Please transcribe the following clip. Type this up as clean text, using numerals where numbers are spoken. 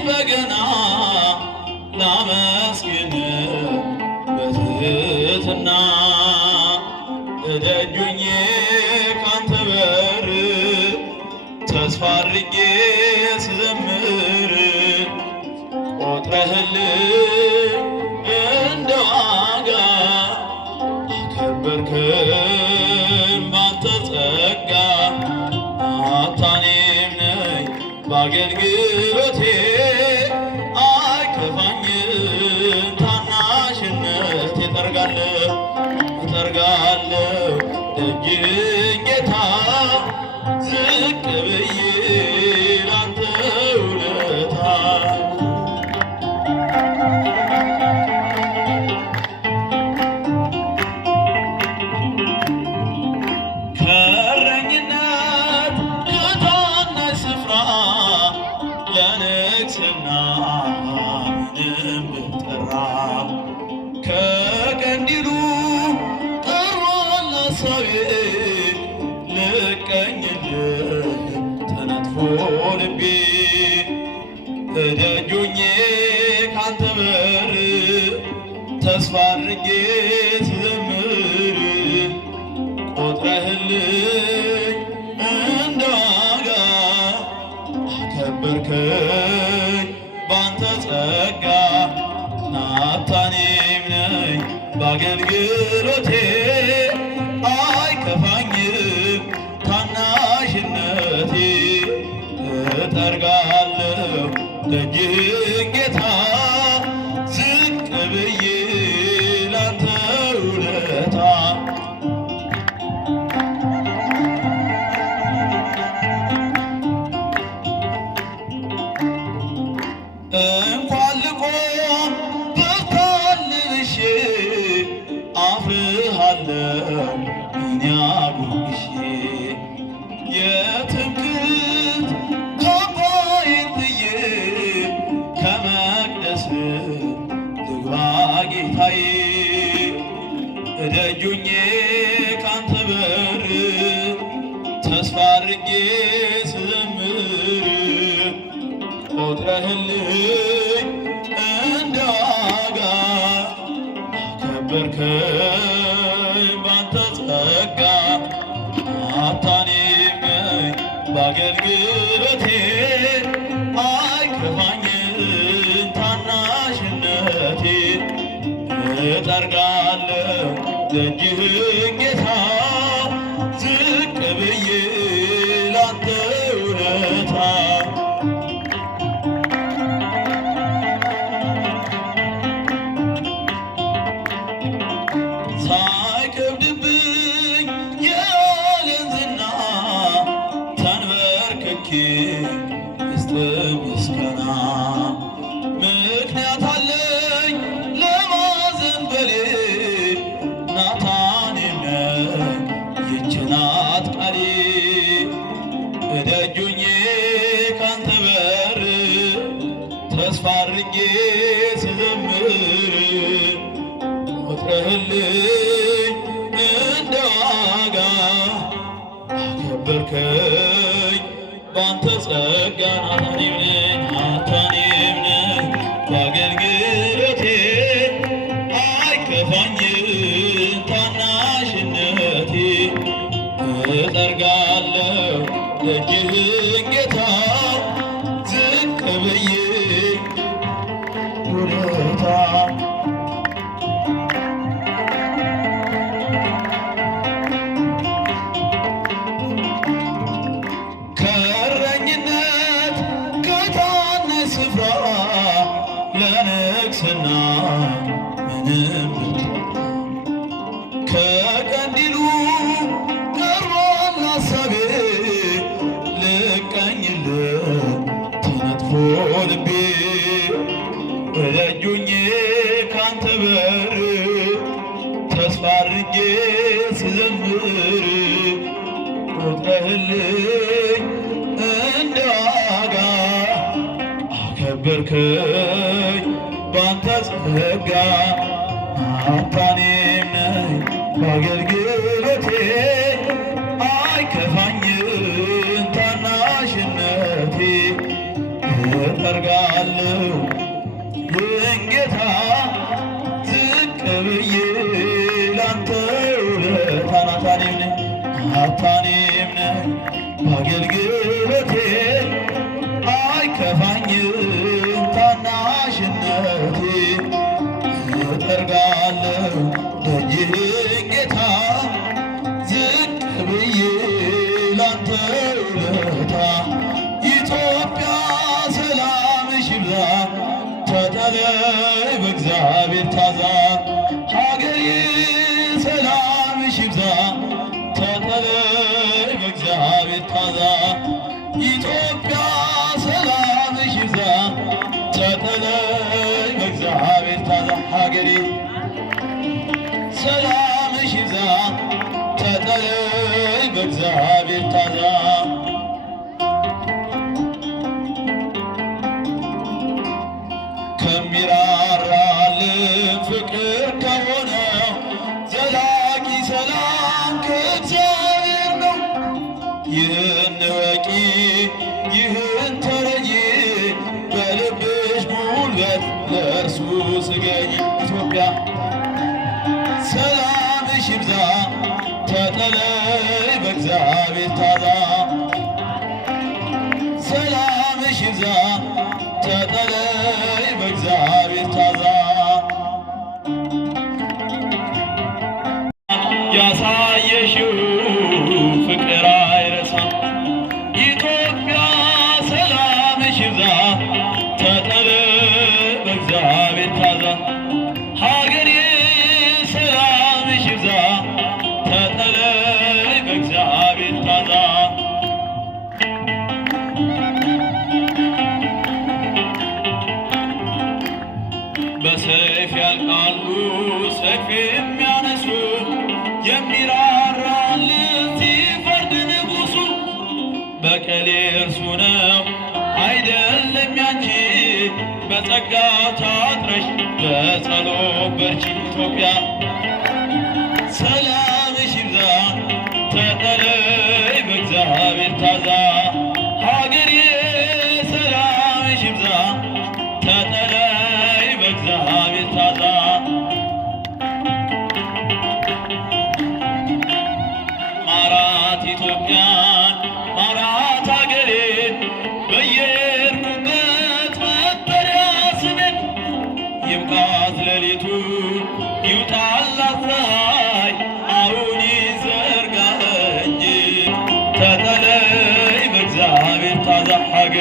በገና ላመስግን በትሕትና እደጁኜ ካንተ በር ተስፋ አድርጌ ስዘምር ቆጥረህልኝ እንደ ዋጋ አከበርከኝ ባንተ ጸጋ አታኔም ነኝ በአገልግሎቴ አይከፋኝም ታናሽነት እጠርጋለሁ ደጅህን ጌታ ዝቅ ብዬ ላንተ ውለታ ከእረኝነት ከታናሽ ስፍራ ለንግስና ምንም ብጠራ ከቀንዲሉ ጠሯል ሐሳቤ ልቀኝልህ ተነጥፎ ልቤ እደጁኜ ካንተ በር ተስፋ አድርጌ ስዘምር ቆጥረህልኝ እንደ ዋጋ አከበርከኝ ባንተ ጸጋ ናታኔም ነኝ በአገልግሎቴ አይከፋኝም ታናሽነቴ እጠርጋለሁ ደጅህን ጌታ ዝቅ ብዬ ላንተ ውለታ እንኳን ልቆም በርታል ብሼ አፍርሃለሁ እኔ አጉንብሼ የትምክህት ካባዬን ጥዬ ከመቅደስ ልግባ ጌታዬ እደጁኜ ካንተ በር ተስፋ አድርጌ ስዘምር ቆጥረህልኝ እንደ ዋጋ አከበርከኝ ባንተ ጸጋ አታኔም ነኝ በአገልግሎቴ አይከፋኝም ታናሽነቴ እጠርጋለሁ ደጅህን ጌታ ዝቅ ብዬ ላንተ ውለታ ሳይከብድብኝ የዓለም ዝና ተንበርክኬ እስጥ ምስጋና ምክንያት አለኝ ለማዘንበሌ ናታኔም ነኝ ይህች ናት ቃሌ እደጁኜ ካንተ በር ተስፋ አድርጌ ስዘምር ቆጥረህልኝ እንደ ዋጋ አከበርከኝ ባንተ ጸጋ ናታኔም ነኝ በአገልግሎቴ አይከፋኝም ታናሽነቴ እጠርጋለሁ ደጅህን ጌታ ዝቅ ብዬ ውለታ ከእረኝነት ከታናሽ ስፍራ ለንግስና ምንም ከቀንዲሉ ቀርቧል ሐሳቤ ልቀኝልህ ተነጥፎ ልቤ ወዳጆኜ ካንተ በር ተስፋ አድርጌ ስዘምር ቆጥረህልኝ እንደ ዋጋ አከበርከኝ ባንተ ጸጋ አታኔም ነኝ በአገልግሎቴ አይከፋኝም ታናሽነቴ እጠርጋለሁ ይህን ጌታ ዝቅ ብዬ ላንተ ውለታ አታኔም ነኝ በአገልግሎቴ አይከፋኝም ታናሽነቴ እጠርጋለሁ ደጅህን ጌታ ዝቅ ብዬ ላንተ ውለታ ኢትዮጵያ ሰላምሽ ይብዛ ተጠለይ በእግዚአብሔር ታዛ ሀገሬ ሰላምሽ ይብዛ ተጠለይ በእግዚአብሔር ታዛ ኢትዮጵያ ሰላምሽ ይብዛ ተጠለይ በእግዚአብሔር ታዛ ሀገሬ ሰላምሽ ይብዛ ተጠለይ በእግዚአብሔር ታዛ ከሚራራልን ፍቅር ከሆነው ዘላቂ ሰላም ከእግዚአብሔር ነው። ይህን እወቂ ይህን ተረጂ በልብሽ ጉልበት ለእርሱ ስገጂ ኢትዮጵያ ሰላምሽ ይብዛ ተጠለይ በእግዚአብሔር ታዛ ሰላምሽ ይብዛ ተጠለይ በእግዚአብሔር ታዛ ያሳየሽው ፍቅር አይረሳም ኢትዮጵያ ሰላምሽ ይብዛ ተጠለይ በእግዚአብሔር ታዛ ሀገሬ ሰላምሽ ይብዛ ተጠለይ በእግዚአብሔር ታዛ በሰይፍ ያልቃሉ ሰይፍ የሚያነሱ የሚራራልን ሲፈርድ ንጉሡ በቀሌ እርሱ ነው አይደለም ያንቺ በጸጋ ታጥረሽ በጸሎት በርቺ ኢትዮጵያ ሰላምሽ ይብዛ ተጠለይ በእግዚአብሔር ታዛ ሀገሬ ሰላምሽ ይብዛ ተጠለይ በእግዚአብሔር ታዛ ማራት ኢትዮጵያን ማራት ሀገሬን በየሄድኩበት መጠሪያ ስሜን ይብቃት ሌሊቱ ይውጣላት ፀሐይ አሁን ይዘርጋ እጅ ተጠለይ በእግዚአብሔር ታዛ